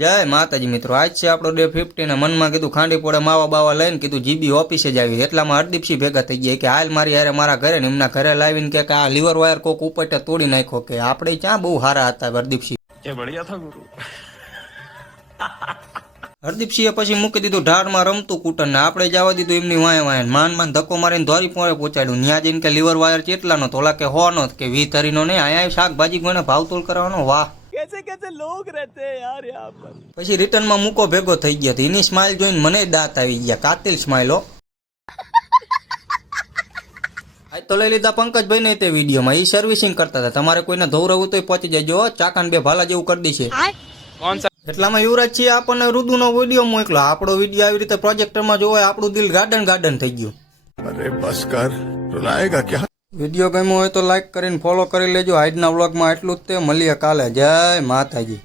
જય માતાજી મિત્રો, આજ છે આપણો ડે 50 ને મનમાં કીધું ખાંડી પોળે માવા બાવા લઈને કીધું જીબી ઓફિસે જ આવી. એટલામાં હરદીપસિંહ ભેગા થઈ ગયા કે હાલ મારી હારે મારા ઘરે ને એમના ઘરે લાવીને કે આ લીવર વાયર કોક ઉપરથી તોડી નાખ્યો. કે આપણે ક્યાં બહુ સારા હતા હરદીપસિંહ. હરદીપસિંહે પછી મૂકી દીધું ઢાળમાં રમતું કૂટર ને આપણે જવા દીધું એમની વાય માન ધક્કો મારીને ધોરી પોળે પહોંચાડ્યું. ત્યાં જઈને કે લીવર વાયર કેટલાનો તો ઓલા કે 100 નો કે 20 ધરીનો નહીં. અહીંયા શાકભાજી કોઈને ભાવતોલ કરવાનો. વાહ कैसे कैसे लोग रहते हैं यार यहाँ पर. પછી રિટર્નમાં મૂકો ભેગો થઈ ગયો. એની સ્માઇલ જોઈને મને દાંત આવી ગયા. કાતિલ સ્માઇલ હો. આજ તો લઈ લીધા પંકજભાઈ ને તે વિડીયોમાં. એ સર્વિસિંગ કરતા હતા. તમારે કોઈને ધોવરાવું તો પહોંચી જજો. ચાકાન બે ભાલા જેવું કરી દેશે. એટલામાં યુવરાજ છે આપણને રુદુનો વિડીયો મોકલો. આપણો વિડીયો આવી રીતે પ્રોજેક્ટરમાં જોવે આપણું દિલ ગાર્ડન ગાર્ડન થઈ ગયું. અરે બસ કર, રૂલાએગા ક્યા. વિડીયો ગમ્યો હોય તો લાઈક કરીને ફોલો કરી લેજો. આજના વ્લોગમાં એટલું જ તે. મળીએ કાલે. જય માતાજી.